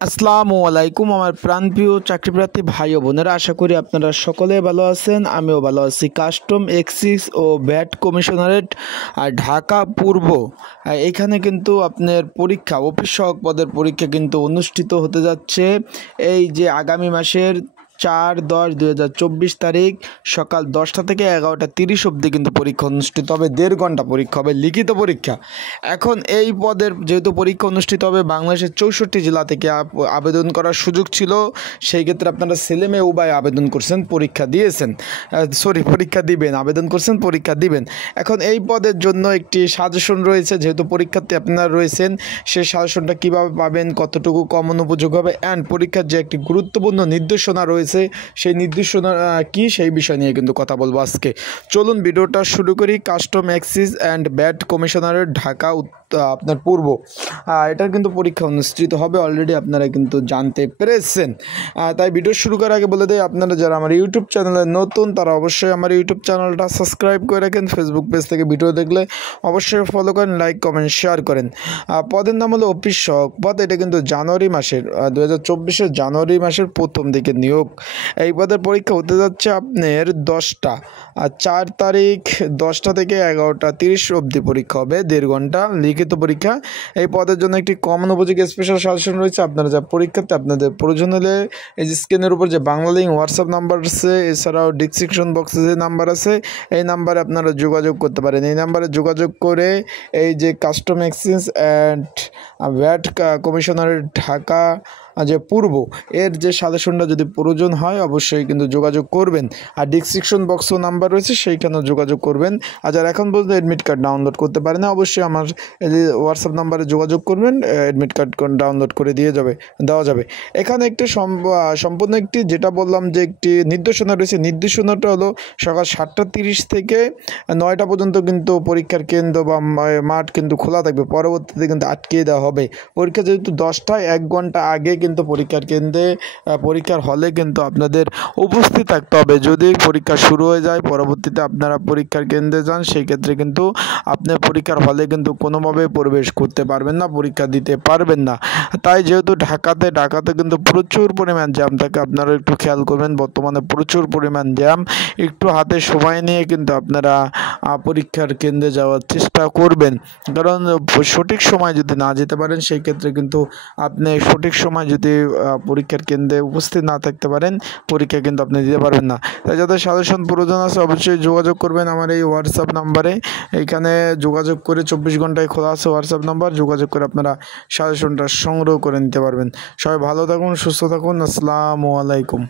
আসসালামু আলাইকুম আমার প্রাণপ্রিয় চাকরিপ্রার্থী ভাই ও বোনেরা, আশা করি আপনারা সকলে ভালো আছেন। আমিও ভালো আছি। কাস্টম এক্সাইজ ও ভ্যাট কমিশনারেট ঢাকা পূর্ব এখানে কিন্তু আপনার পরীক্ষা, অফিস সহায়ক পদের পরীক্ষা কিন্তু অনুষ্ঠিত হতে যাচ্ছে। এই যে আগামী মাসের 4/10/2024 তারিখ সকাল 10টা থেকে 11টা 30 অবধি কিন্তু পরীক্ষা অনুষ্ঠিত হবে। 1.5 ঘন্টা পরীক্ষা হবে, লিখিত পরীক্ষা। এখন এই পদের যেহেতু পরীক্ষা অনুষ্ঠিত হবে, বাংলাদেশের 64 জেলা থেকে আবেদন করার সুযোগ ছিল। সেই ক্ষেত্রে আপনারা ছেলে মেয়ে উভয় আবেদন করছেন, পরীক্ষা দিয়েছেন, পরীক্ষা দিবেন, আবেদন করছেন, পরীক্ষা দিবেন। এখন এই পদের জন্য একটি সাজেশন রয়েছে, যেহেতু পরীক্ষার্থী আপনারা রয়েছেন, সেই সাজেশনটা কীভাবে পাবেন, কতটুকু কমন উপযোগ হবে, অ্যান্ড পরীক্ষার যে একটি গুরুত্বপূর্ণ নির্দেশনা রয়েছে সেই নির্দেশনা কি, সেই বিষয় নিয়ে কিন্তু কথা বলবো আজকে। চলুন ভিডিওটা শুরু করি। Custom excise and VAT commissionerate Dhaka আপনার পূর্ব এটার কিন্তু পরীক্ষা অনুষ্ঠিত হবে, অলরেডি আপনারা কিন্তু জানতে পেরেছেন। তাই ভিডিও শুরু করার আগে বলে দেয়, আপনারা যারা আমার ইউটিউব চ্যানেলে নতুন তারা অবশ্যই আমার ইউটিউব চ্যানেলটা সাবস্ক্রাইব করে রাখেন। ফেসবুক পেজ থেকে ভিডিও দেখলে অবশ্যই ফলো করেন, লাইক কমেন্ট শেয়ার করেন। পদের নাম হলো অফিস সহায়ক পদ। এটা কিন্তু জানুয়ারি মাসের 2024 জানুয়ারি মাসের প্রথম দিকে নিয়োগ। এই পদের পরীক্ষা হতে যাচ্ছে আপনার 4 তারিখ 10টা থেকে 11টা 30 অবধি পরীক্ষা হবে, 1.5 ঘন্টা লিখিত পরীক্ষা। এই পদের জন্য একটি কমন উপযোগী স্পেশাল সাজেশন রয়েছে। আপনারা যা পরীক্ষাতে আপনাদের প্রয়োজন হলে এই যে স্ক্রিনের উপর যে বাংলা লিঙ্ক হোয়াটসঅ্যাপ নাম্বার আছে, এছাড়াও ডিসক্রিপশন বক্সে যে নাম্বার আছে, এই নাম্বারে আপনারা যোগাযোগ করতে পারেন। এই নাম্বারে যোগাযোগ করে এই যে কাস্টম এক্সাইজ অ্যান্ড ভ্যাট কমিশনারের ঢাকা যে পূর্ব এর যে সাজেশনটা যদি প্রয়োজন হয় অবশ্যই কিন্তু যোগাযোগ করবেন। আর ডিসক্রিপশন বক্সও নাম্বার রয়েছে, সেইখানেও যোগাযোগ করবেন। আর যারা এখন পর্যন্ত অ্যাডমিট কার্ড ডাউনলোড করতে পারে না, অবশ্যই আমার এই যে হোয়াটসঅ্যাপ নাম্বারে যোগাযোগ করবেন, অ্যাডমিট কার্ড ডাউনলোড করে দেওয়া যাবে। এখানে একটি সম্পূর্ণ একটি যেটা বললাম যে একটি নির্দেশনা রয়েছে। নির্দেশনাটা হলো সকাল 7টা 30 থেকে 9টা পর্যন্ত কিন্তু পরীক্ষার কেন্দ্র বা মাঠ কিন্তু খোলা থাকবে, পরবর্তীতে কিন্তু আটকিয়ে দেওয়া হবে। পরীক্ষা যেহেতু 10টায় 1 ঘন্টা আগে কিন্তু পরীক্ষার কেন্দ্রে পরীক্ষার হলে কিন্তু আপনাদের উপস্থিত থাকতে হবে। যদি পরীক্ষা শুরু হয়ে যায় পরবর্তীতে আপনারা পরীক্ষার কেন্দ্রে যান, সেই ক্ষেত্রে কিন্তু আপনার পরীক্ষার হলে কিন্তু কোনোভাবে প্রবেশ করতে পারবেন না, পরীক্ষা দিতে পারবেন না। তাই যেহেতু ঢাকাতে কিন্তু প্রচুর পরিমাণ জ্যাম থাকে, আপনারা একটু খেয়াল করবেন। বর্তমানে প্রচুর পরিমাণ জ্যাম, একটু হাতে সময় নিয়ে কিন্তু আপনারা পরীক্ষার কেন্দ্রে যাওয়ার চেষ্টা করবেন। কারণ সঠিক সময় যদি না যেতে পারেন, সেই ক্ষেত্রে কিন্তু আপনি সঠিক সময় যদি পরীক্ষার কেন্দ্রে উপস্থিত না থাকতে পারেন, পরীক্ষা কিন্তু আপনি দিতে পারবেন না। তাই যাদের সাজেশন প্রয়োজন আছে অবশ্যই যোগাযোগ করবেন আমার এই হোয়াটসঅ্যাপ নাম্বারে। এইখানে যোগাযোগ করে 24 ঘন্টায় খোলা আছে হোয়াটসঅ্যাপ নাম্বার, যোগাযোগ করে আপনারা সাজেশনটা সংগ্রহ করে নিতে পারবেন। সবাই ভালো থাকুন, সুস্থ থাকুন। আসসালামু আলাইকুম।